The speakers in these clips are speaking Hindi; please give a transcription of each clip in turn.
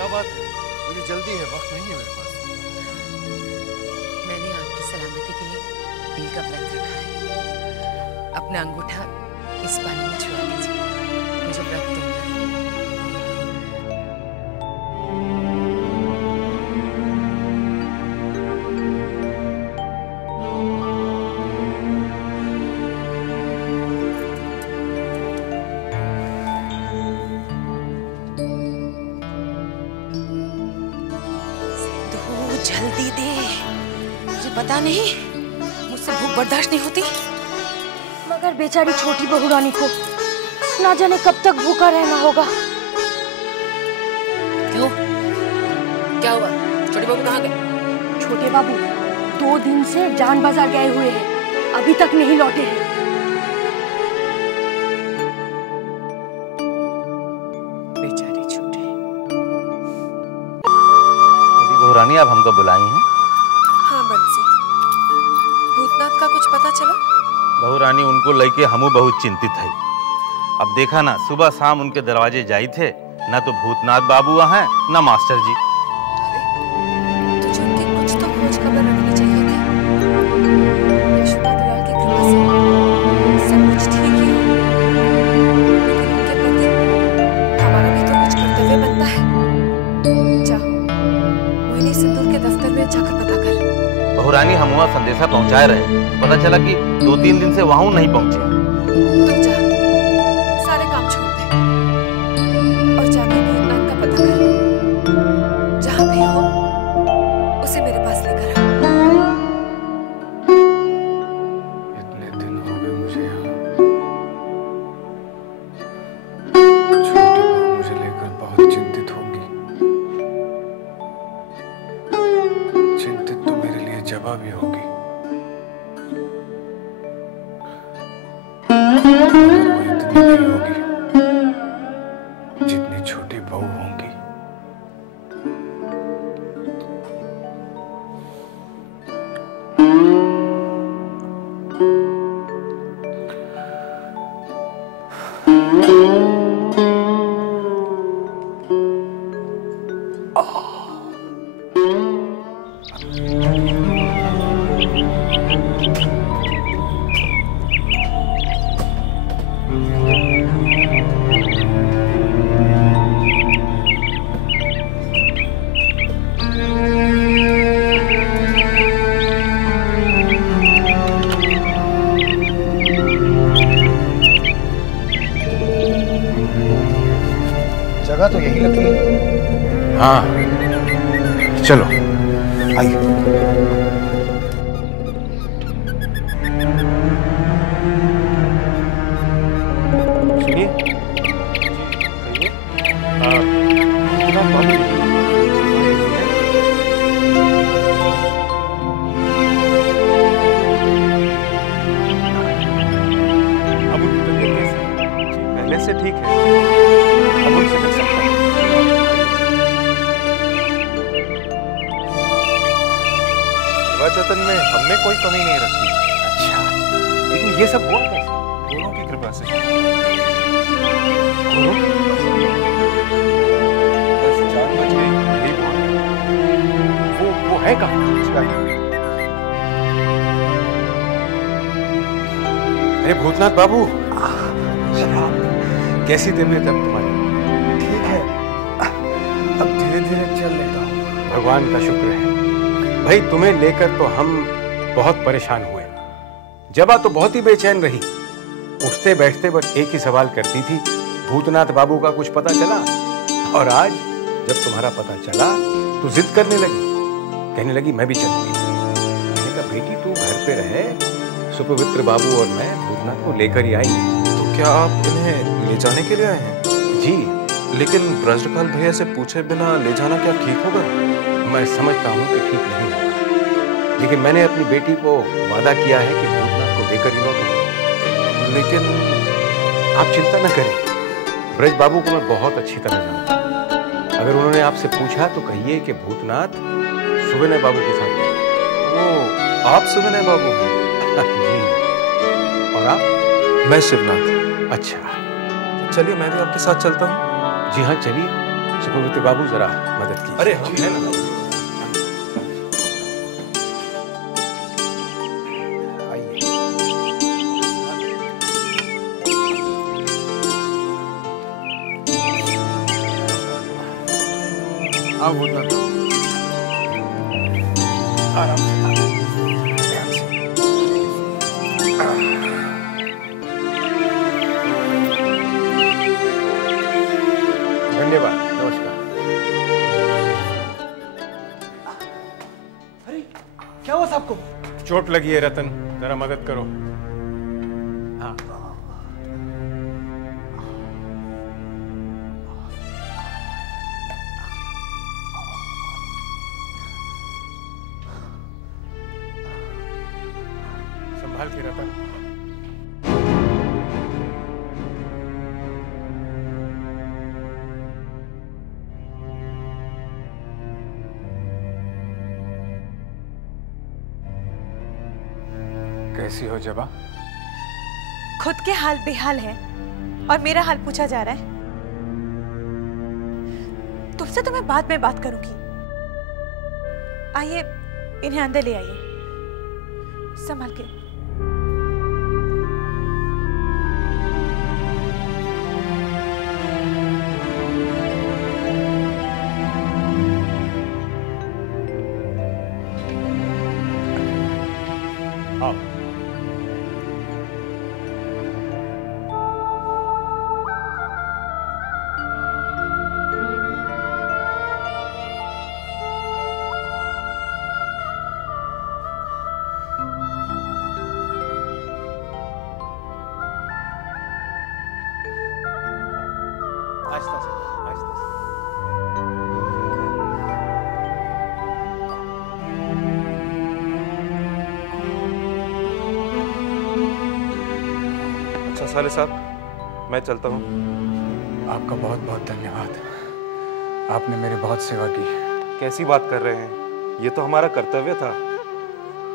क्या बात है? मुझे जल्दी है, वक्त नहीं है मेरे पास। मैंने आपकी सलामती के लिए बिल का व्रत रखा है। अपना अंगूठा इस पानी में छुआ दीजिए, मुझे व्रत तोड़ना है। जल्दी दे, मुझे पता नहीं मुझसे भूख बर्दाश्त नहीं होती। मगर बेचारी छोटी बहू रानी को ना जाने कब तक भूखा रहना होगा। क्यों? क्या हुआ? छोटे बाबू कहाँ गए? छोटे बाबू 2 दिन से जान बाजार गए हुए हैं, अभी तक नहीं लौटे हैं। बेचारी छोटे। छोटी बहू रानी, आप हमको बुलाई हैं? हाँ बंसी, भूतनाथ का कुछ पता चला? बहू रानी, उनको लेके हमू बहुत चिंतित है। अब देखा ना, सुबह शाम उनके दरवाजे जाई थे, ना तो भूतनाथ बाबू वहाँ हैं, ना मास्टर जी। तुझे उनकी कुछ तो खोज खबर रखनी चाहिए थी। यशोदा दलाल की कृपा से सब कुछ ठीक ही हो, लेकिन उनके प्रति हमारा भी तो कुछ कर्तव्य बनता है। जा, मोहिनी सिंदूर के दफ्तर में जाकर पता कर। बहू रानी, हम वहाँ संदेशा पहुँचाए रहे, पता चला कि 2-3 दिन से वहाँ नहीं पहुँचे। तू जा, सारे काम छोड़ दे और जाकर भूतनाथ का पता कर। जहाँ भी हो उसे मेरे पास लेकर आ। इतने दिन हो गए मुझे यहाँ। छोटी बहू मुझे लेकर बहुत चिंतित होगी। चिंतित तो मेरे लिए जबा भी होगी। मगर वो इतनी नहीं होगी जितनी छोटी बहू होंगी। जगह तो यही लगती है। हाँ, चलो आइए। सुनिए, अब उनकी तबीयत कैसी है? पहले से ठीक है, अब उनसे मिल सकता है। सेवाचतन में हमने कोई कमी नहीं रखी। अच्छा, लेकिन ये सब हुआ कैसे? गुरुओं की कृपा से। गुरु? बस जान बच गई, यही बहुत है। वो है कहाँ? अरे भूतनाथ बाबू, कैसी तबीयत है तुम्हारी? ठीक है, अब धीरे धीरे चल लेता हूँ। भगवान का शुक्र है। भाई, तुम्हें लेकर तो हम बहुत परेशान हुए। जबा तो बहुत ही बेचैन रही, उठते बैठते बस एक ही सवाल करती थी, भूतनाथ बाबू का कुछ पता चला? और आज जब तुम्हारा पता चला तो जिद करने लगी, कहने लगी मैं भी चलती हूँ। मैंने कहा बेटी तू घर पे रहे, सुपवित्र बाबू और मैं भूतनाथ को लेकर ही आएंगे। तो क्या आप इन्हें ले जाने के लिए आए हैं? जी, लेकिन ब्रजपाल भैया से पूछे बिना ले जाना क्या ठीक होगा? मैं समझता हूँ कि ठीक नहीं होगा, लेकिन मैंने अपनी बेटी को वादा किया है कि भूतनाथ को लेकर ही लौटूंगा। लेकिन आप चिंता न करें, ब्रज बाबू को मैं बहुत अच्छी तरह जानता हूँ। अगर उन्होंने आपसे पूछा तो कहिए कि भूतनाथ सुविनय बाबू के साथ गए। वो आप सुविनय बाबू हैं? जी। और आप? मैं शिवनाथ। अच्छा, चलिए मैं भी आपके साथ चलता हूँ। जी हाँ, चलिए। सुपवित्र बाबू जरा मदद कीजिए। अरे हम हैं ना। आओ भूतनाथ, आराम से, ध्यान से। धन्यवाद, नमस्कार। अरे क्या हुआ साहब को? चोट लगी है रतन, जरा मदद करो। हाँ। संभाल के रतन। कैसी हो जबा? खुद के हाल बेहाल है और मेरा हाल पूछा जा रहा है। तुमसे तो मैं बाद में बात करूंगी। आइए इन्हें अंदर ले आइए, संभाल के। आओ। आहिस्ता से, आहिस्ता से। अच्छा साले साहब, मैं चलता हूँ। आपका बहुत बहुत धन्यवाद, आपने मेरी बहुत सेवा की। कैसी बात कर रहे हैं, ये तो हमारा कर्तव्य था।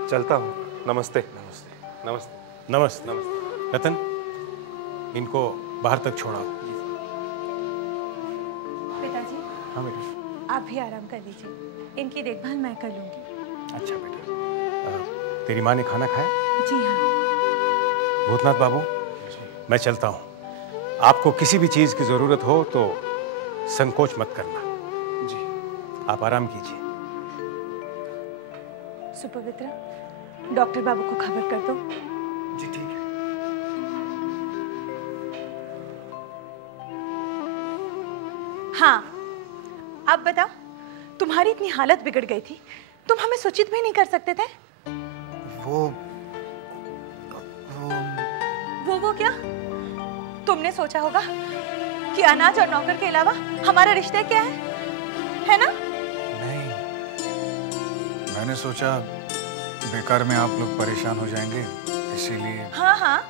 चलता हूँ। नमस्ते। नमस्ते, नमस्ते, नमस्ते, नमस्ते। रतन, इनको बाहर तक छोड़ाओ। पिताजी, हाँ बेटा। आप भी आराम कर लीजिए, इनकी देखभाल मैं कर लूंगी। अच्छा बेटा। तेरी माँ ने खाना खाया? जी हाँ। भूतनाथ बाबू, मैं चलता हूँ। आपको किसी भी चीज की जरूरत हो तो संकोच मत करना। जी, आप आराम कीजिए। सुपवित्र, डॉक्टर बाबू को खबर कर दो। जी ठीक है। हाँ, अब बताओ, तुम्हारी इतनी हालत बिगड़ गई थी, तुम हमें सूचित भी नहीं कर सकते थे? वो क्या? तुमने सोचा होगा कि अनाज और नौकर के अलावा हमारा रिश्ता क्या है ना? नहीं, मैंने सोचा बेकार में आप लोग परेशान हो जाएंगे, इसीलिए। हाँ हाँ,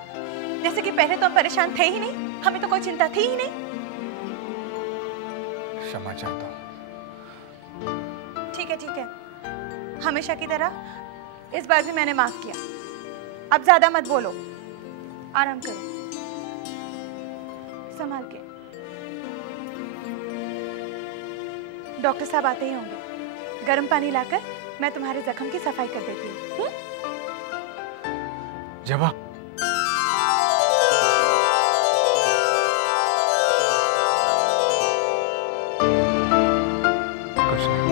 जैसे कि पहले तो हम परेशान थे ही नहीं, हमें तो कोई चिंता थी ही नहीं। क्षमा चाहता हूँ। ठीक है, हमेशा की तरह इस बार भी मैंने माफ किया। अब ज्यादा मत बोलो, आराम करो, संभाल के। डॉक्टर साहब आते ही होंगे। गर्म पानी लाकर मैं तुम्हारे जख्म की सफाई कर देती हूँ। जबा, कुछ नहीं।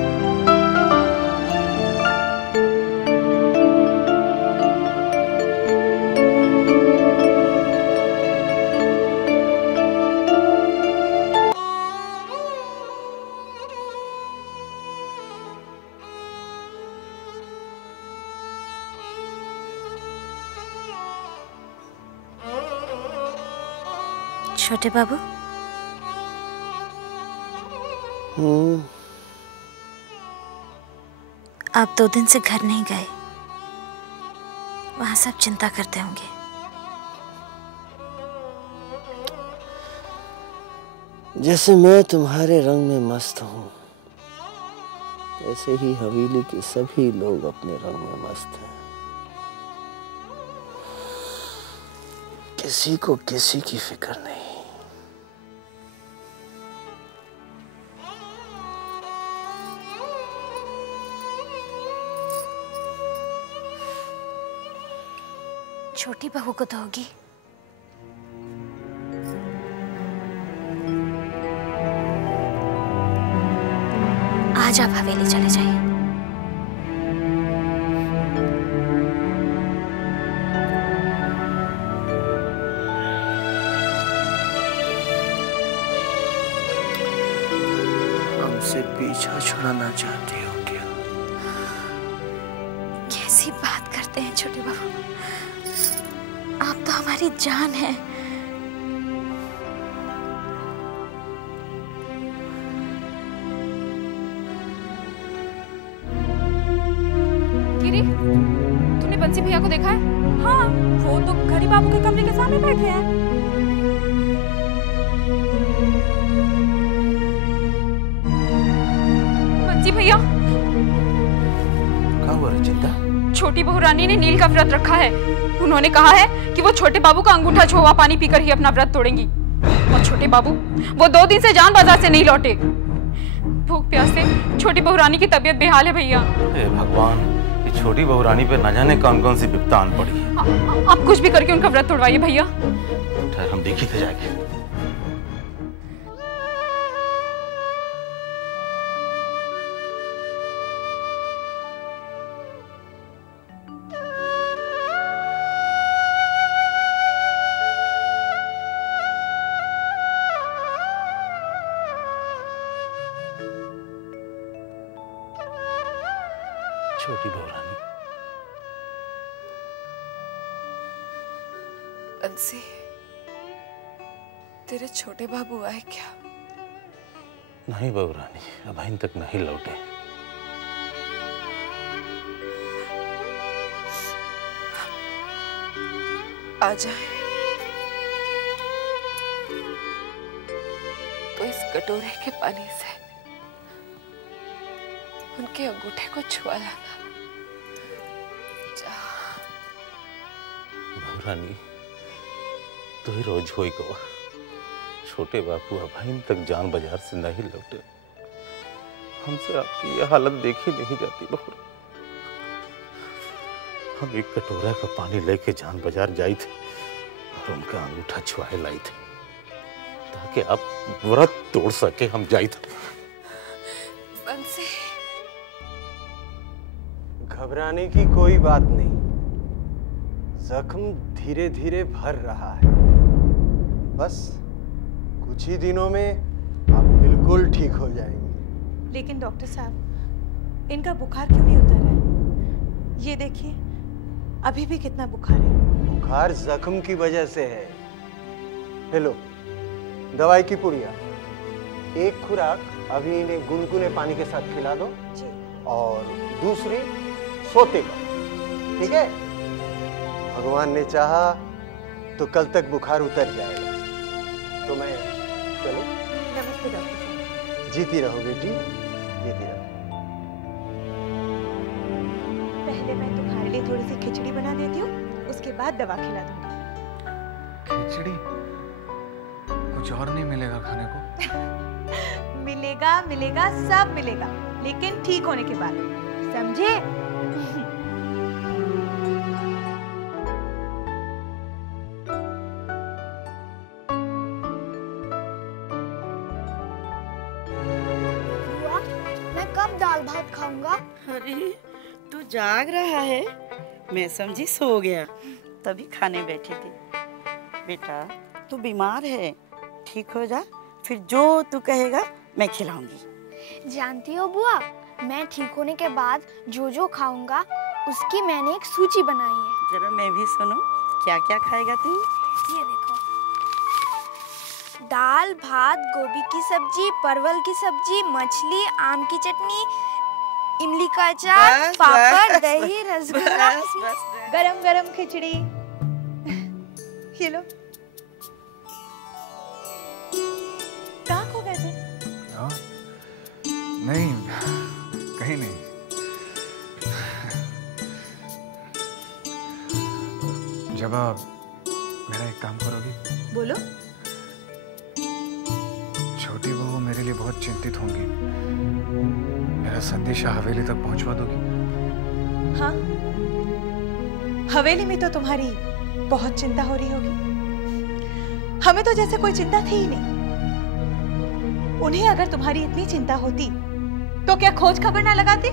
छोटे बाबू, आप 2 दिन से घर नहीं गए, वहां सब चिंता करते होंगे। जैसे मैं तुम्हारे रंग में मस्त हूँ, ऐसे ही हवेली के सभी लोग अपने रंग में मस्त हैं। किसी को किसी की फिक्र नहीं। छोटी बहू को दोगी? आज आप हवेली चले जाइए। हमसे पीछा छुड़ाना चाहती हो क्या? कैसी बात करते हैं छोटे बाबू, आप तो हमारी जान है। गिरी, तूने बंसी भैया को देखा है? हाँ, वो तो घड़ी बाबू के कमरे के सामने बैठे हैं। बंसी भैया, क्या हुआ रचिता? छोटी बहू रानी ने नील का व्रत रखा है। उन्होंने कहा है कि वो छोटे बाबू का अंगूठा छुआ पानी पीकर ही अपना व्रत तोड़ेंगी। और छोटे बाबू वो 2 दिन से जान बाजार से नहीं लौटे। भूख प्यास से छोटी बहू रानी की तबीयत बेहाल है भैया। हे भगवान, ये छोटी बहू रानी पे न जाने कौन कौन सी विपदा आन पड़ी है। आप कुछ भी करके उनका व्रत तोड़वाइए भैया। ठहर, हम देखी थे जाके। छोटी बहू रानी, बंसी, तेरे छोटे बाबू आए क्या? नहीं बहू रानी, अभी तक नहीं लौटे। आ जाए तो इस कटोरे के पानी से उनके अंगूठे को छुआ लाना। बहू रानी, तो ही रोज होई गवा। छोटे बापू अभी तक जान बाजार से नहीं लौटे। हमसे आपकी यह हालत देखी नहीं जाती बहू। हम एक कटोरा का पानी लेके जान बाजार जाई थे और उनका अंगूठा छुआए लाई थे ताकि आप व्रत तोड़ सके। हम जाई थे। बंसी, घबराने की कोई बात नहीं। जख्म धीरे धीरे भर रहा है। बस कुछ ही दिनों में आप बिल्कुल ठीक हो जाएंगे। लेकिन डॉक्टर साहब, इनका बुखार क्यों नहीं उतर रहा है? ये देखिए, अभी भी कितना बुखार है। बुखार जख्म की वजह से है। हेलो, दवाई की पुड़िया, एक खुराक अभी इन्हें गुनगुने पानी के साथ खिला दो जी। और दूसरी सोते का, ठीक है? भगवान ने चाहा तो कल तक बुखार उतर जाएगा। तो मैं चलो। नमस्ते डॉक्टर साहब। जीती रहो बेटी, जीती रहो। पहले मैं तुम्हारे लिए थोड़ी सी खिचड़ी बना देती हूँ, उसके बाद दवा खिला दूंगी। खिचड़ी? कुछ और नहीं मिलेगा खाने को? मिलेगा, मिलेगा, सब मिलेगा, लेकिन ठीक होने के बाद, समझे? मैं कब दाल भात खाऊंगा? अरे तू जाग रहा है? मैं समझी सो गया, तभी खाने बैठी थी। बेटा तू बीमार है, ठीक हो जा, फिर जो तू कहेगा मैं खिलाऊंगी। जानती हो बुआ, मैं ठीक होने के बाद जो जो खाऊंगा उसकी मैंने एक सूची बनाई है। जरा मैं भी सुनूं, क्या क्या खाएगा तू? ये देखो, दाल भात, गोभी की सब्जी, परवल की सब्जी, मछली, आम की चटनी, इमली का अचार, पापड़, दही, रसगुल्ला, गरम गरम खिचड़ी। ये लो। कहाँ खो गए थे? हाँ? नहीं, कहीं नहीं। जब आप मेरा एक काम करोगी? बोलो। छोटी बहू मेरे लिए बहुत चिंतित होंगी। मेरा संदेशा हवेली तक पहुंचवा दोगी? हाँ, हवेली में तो तुम्हारी बहुत चिंता हो रही होगी। हमें तो जैसे कोई चिंता थी ही नहीं। उन्हें अगर तुम्हारी इतनी चिंता होती तो क्या खोज खबर ना लगाती?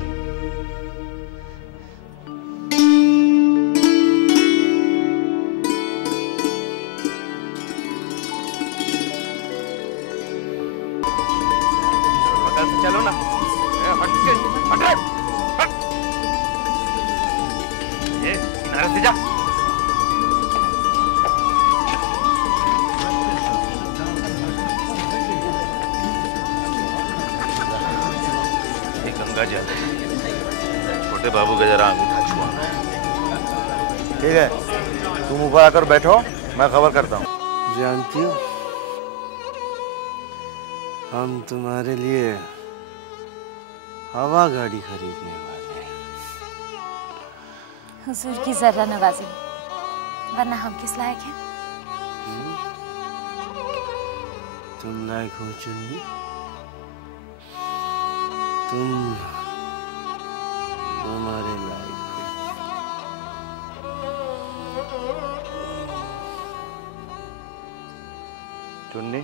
चलो ना, हट के हट रे, हट। ये किनारे से जा। ये गंगा जल है, छोटे बाबू का जरा अंगूठा छुआना। ठीक है, तुम ऊपर आकर बैठो, मैं खबर करता हूँ। जानती हो, हम तुम्हारे लिए हवा गाड़ी खरीदने वाले हैं। हुजूर की जर्रा नवाजी, वरना हम किस लायक हैं? तुम लायक हो चुन्नी, तुम हमारे लायक हो। चुन्नी,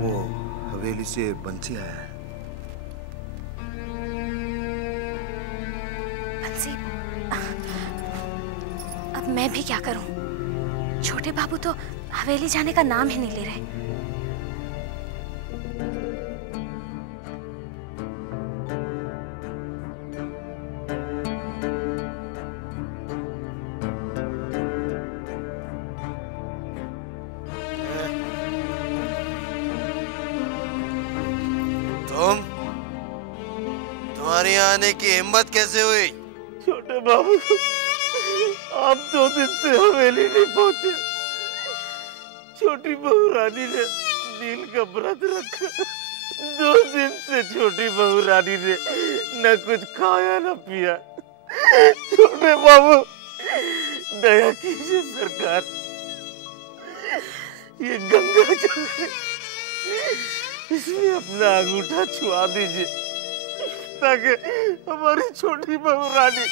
वो हवेली से बंसी आया है। बंसी, अब मैं भी क्या करूं? छोटे बाबू तो हवेली जाने का नाम ही नहीं ले रहे। तुम्हारी आने की हिम्मत कैसे हुई? छोटे बाबू, आप 2 दिन से हवेली नहीं पहुंचे। छोटी बहू रानी ने नील का व्रत रखा। 2 दिन से छोटी बहू रानी ने न कुछ खाया न पिया। छोटे बाबू, दया कीजिए सरकार, ये गंगा जल है, इसमें अपना अंगूठा छुआ दीजिए ताकि हमारी छोटी बहू रानी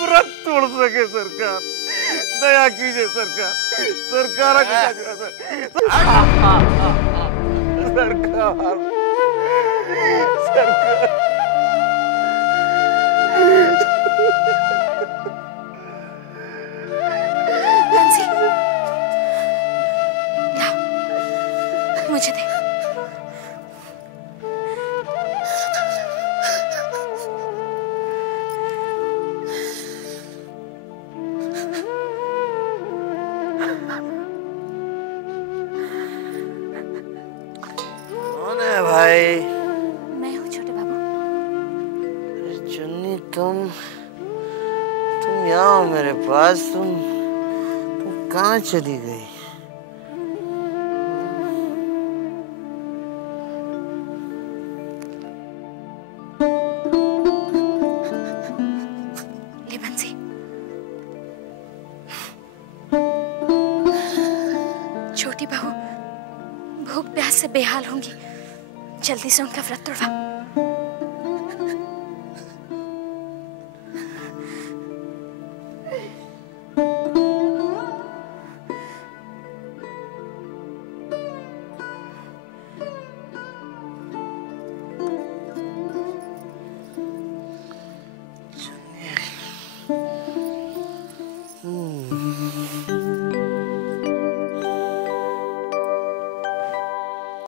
व्रत तोड़ सके। सरकार, दया कीजिए सरकार, सरकार बंसी, ला, मुझे दे। कौन है भाई? मैं हूँ छोटे बाबू। चुन्नी, तुम यहाँ हो मेरे पास। तुम कहाँ चली गई? ले बंसी, छोटी बहू भूख प्यास से बेहाल होंगी, जल्दी से उनका व्रत तोड़वा।